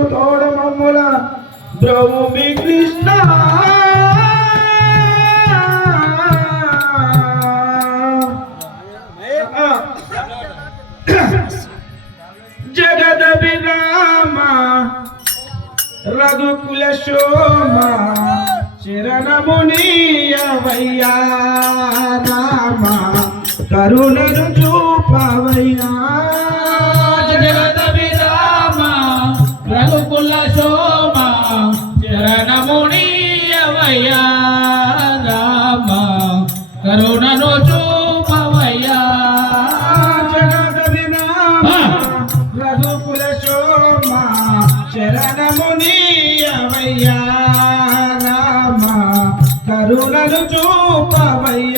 నిత్యము తోడ మమ్ముల ద్రౌమి కృష్ణ జగద విరామ రఘుకుల శోమ శరణమునియవయ్యా రామ కరుణను చూపవయ్యా జగద విరామ రఘుకుల శోమ శరణమునియవయ్యా రామ కరుణను చూపవయ్యా జగద విరామ రఘుకుల శోమ శరణమునియవయ్యా రామ కరుణను చూపవయ్యా